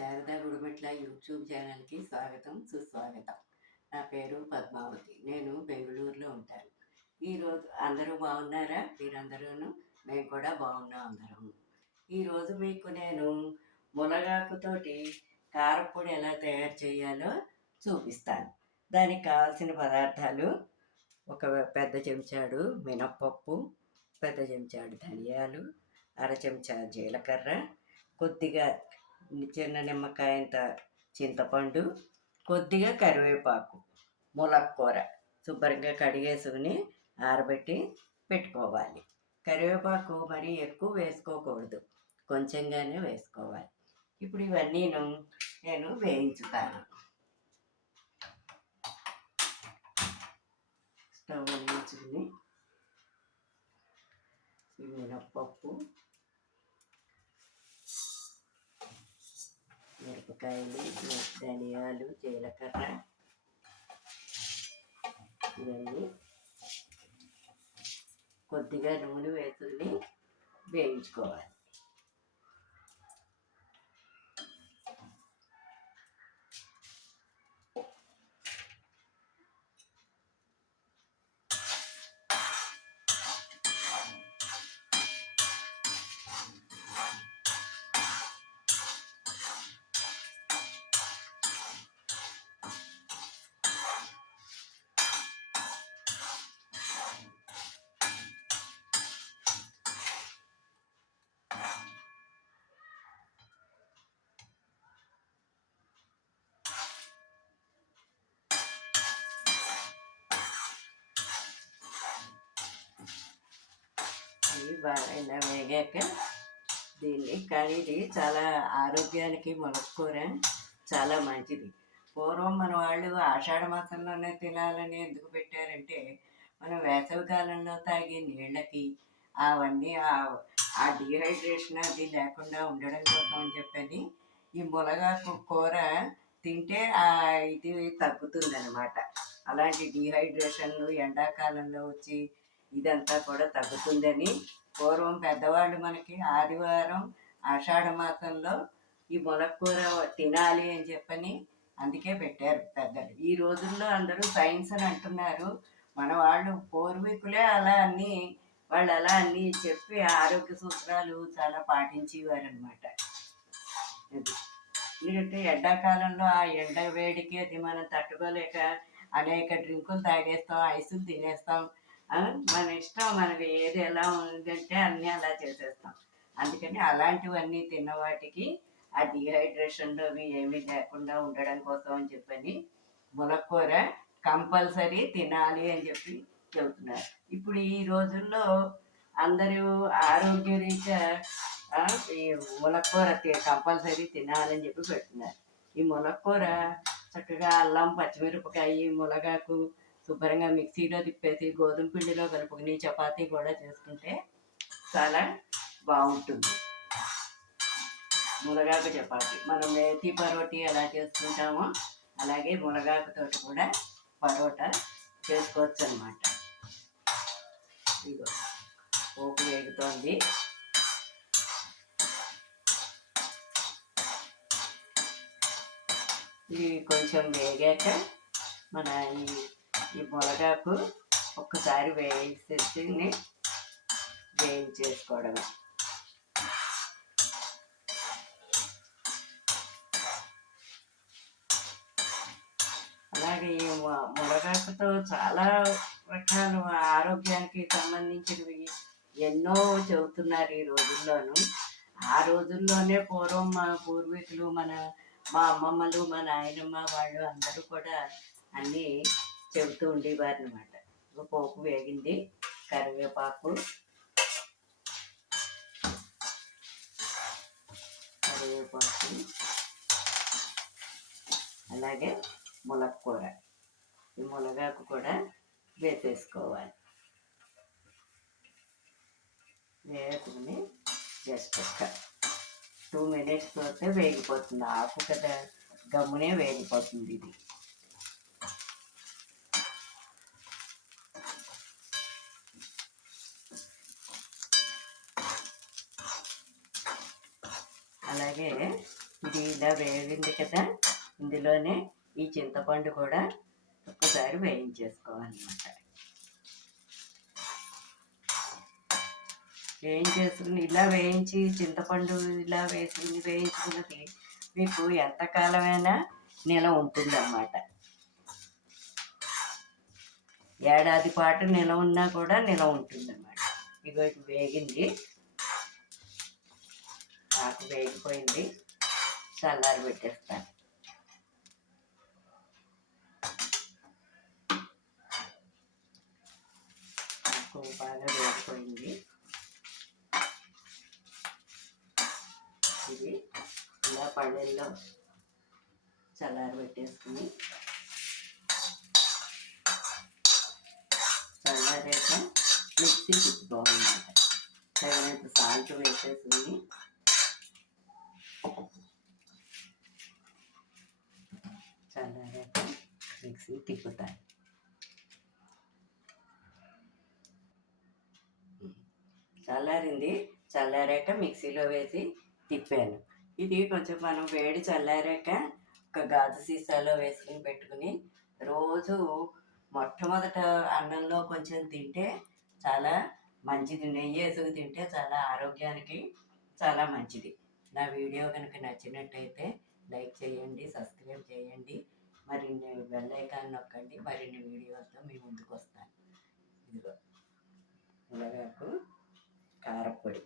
Sharada Gudimetla YouTube ఛానల్కి స్వాగతం సుస్వాగతం. నా పేరు పద్మావతి. నేను బెంగళూరులో ఉంటాను. ఈరోజు అందరూ బాగున్నారా? మీరందరూను మేము కూడా బాగున్నాం అందరం. ఈరోజు మీకు నేను మునగాకుతోటి కారపొడి ఎలా తయారు చేయాలో చూపిస్తాను. దానికి కావాల్సిన పదార్థాలు: ఒక పెద్ద చెంచాడు మినప్పప్పు, పెద్ద చెంచాడు ధనియాలు, అర చెంచా జీలకర్ర, కొద్దిగా చిన్న నిమ్మకాయంత చింతపండు, కొద్దిగా కరివేపాకు, ములక్కూర శుభ్రంగా కడిగేసుకుని ఆరబెట్టి పెట్టుకోవాలి. కరివేపాకు మరీ ఎక్కువ వేసుకోకూడదు, కొంచెంగానే వేసుకోవాలి. ఇప్పుడు ఇవన్నీ నేను వేయించుతాను. స్టవ్ వెలిగించుకుని మినప్పప్పు, మిరపకాయలు, ధనియాలు, జీలకర్ర ఇవన్నీ కొద్దిగా నూనె వేసుకుని వేయించుకోవాలి. బాగా ఇలా వేగాక దీన్ని, కానీ ఇది చాలా ఆరోగ్యానికి మునక్కూర చాలా మంచిది. పూర్వం మన వాళ్ళు ఆషాఢ మాసంలోనే తినాలని ఎందుకు పెట్టారంటే, మనం వేసవి కాలంలో తాగే నీళ్ళకి అవన్నీ ఆ డీహైడ్రేషన్ అది లేకుండా ఉండడం కోసం అని చెప్పని ఈ మునగాకు కూర తింటే ఇది తగ్గుతుందన్నమాట. అలాంటి డీహైడ్రేషన్లు ఎండాకాలంలో వచ్చి ఇదంతా కూడా తగ్గుతుందని పూర్వం పెద్దవాళ్ళు మనకి ఆదివారం ఆషాఢ మాసంలో ఈ మునక్కూర తినాలి అని చెప్పని అందుకే పెట్టారు పెద్దలు. ఈ రోజుల్లో అందరూ సైన్స్ అని అంటున్నారు, మన వాళ్ళు పూర్వీకులే వాళ్ళు అలా అన్నీ చెప్పి ఆరోగ్య సూత్రాలు చాలా పాటించేవారు అనమాట. ఎందుకంటే ఎండాకాలంలో ఆ ఎండ వేడికి అది మనం తట్టుకోలేక అనేక డ్రింకులు తాగేస్తాం, ఐసులు తినేస్తాం. మన ఇష్టం, మనకి ఏది ఎలా ఉందంటే అన్నీ అలా చేసేస్తాం. అందుకని అలాంటివన్నీ తిన్న వాటికి ఆ డీహైడ్రేషన్లో అవి ఏమీ లేకుండా ఉండడం కోసం అని చెప్పని మునక్కూర కంపల్సరీ తినాలి అని చెప్పి చెబుతున్నారు. ఇప్పుడు ఈ రోజుల్లో అందరూ ఆరోగ్యరీత్యా ఈ మునక్కూర కంపల్సరీ తినాలని చెప్పి పెడుతున్నారు. ఈ మునక్కూర చక్కగా అల్లం, పచ్చిమిరపకాయ, మునగాకు శుభ్రంగా మిక్సీలో తిప్పేసి గోధుమ పిండిలో కలుపుకుని చపాతీ కూడా చేసుకుంటే చాలా బాగుంటుంది. మునగాకు చపాతీ మనం మేతి పరోటీ ఎలా చేసుకుంటామో అలాగే మునగాకుతో కూడా పరోటా చేసుకోవచ్చు అన్నమాట. ఇదిగో పోపు వేగుతోంది. ఇది కొంచెం వేగాక మన ఈ మునగాకు ఒక్కసారి వేయించేసుకోవడమే. అలాగే ఈ మునగాకుతో చాలా రకాల ఆరోగ్యానికి సంబంధించినవి ఎన్నో చెబుతున్నారు ఈ రోజుల్లోనూ. ఆ రోజుల్లోనే పూర్వం మన పూర్వీకులు మా అమ్మమ్మలు, మా నాయనమ్మ వాళ్ళు అందరూ కూడా అన్నీ చెబుతూ ఉండేవారు అనమాట. పోపు వేగింది, కరివేపాకు, అలాగే ములక్కూర, ఈ మునగాకు కూడా వేసేసుకోవాలి. వేసుకుని జస్ట్ ఒక 2 minutes పోతే వేగిపోతుంది. ఆకు కదా గమ్మునే వేగిపోతుంది ఇది. అలాగే ఇది ఇలా వేగింది కదా, ఇందులోనే ఈ చింతపండు కూడా ఒక్కసారి వేయించేసుకోవాలన్నమాట. వేయించేసుకుని ఇలా వేయించి చింతపండు ఇలా వేయించుకున్నది మీకు ఎంతకాలమైనా నిలవ ఉంటుందన్నమాట. ఏడాది పాటు నిలవ ఉన్నా కూడా నిలవ ఉంటుందన్నమాట. ఇగో ఇది వేగింది, నాకు వేగిపోయింది, చల్లారి పెట్టేస్తాను. నాకు బాగా వేగిపోయింది. ఇది ఇలా పళ్ళెల్లో చల్లారి పెట్టేసుకుని చల్లారాక మిక్సీ తిప్పుకోవాలన్నమాట. తగినంత సాల్ట్ వేసేసుకుని చల్లారాక మిక్సీ తిప్పుతాను. చల్లారింది, చల్లారాక మిక్సీలో వేసి తిప్పాను. ఇది కొంచెం మనం వేడి చల్లారాక ఒక గాజు సీసాలో వేసుకుని పెట్టుకుని రోజు మొట్టమొదట అన్నంలో కొంచెం తింటే చాలా మంచిది. నెయ్యి వేసుకు తింటే చాలా ఆరోగ్యానికి చాలా మంచిది. నా వీడియో కనుక నచ్చినట్టయితే లైక్ చేయండి, సబ్స్క్రైబ్ చేయండి, మరిన్ని బెల్ ఐకాన్ నొక్కండి. మరిన్ని వీడియోలతో మీ ముందుకు వస్తాను. ఇదిగో మునగాకు కారపొడి.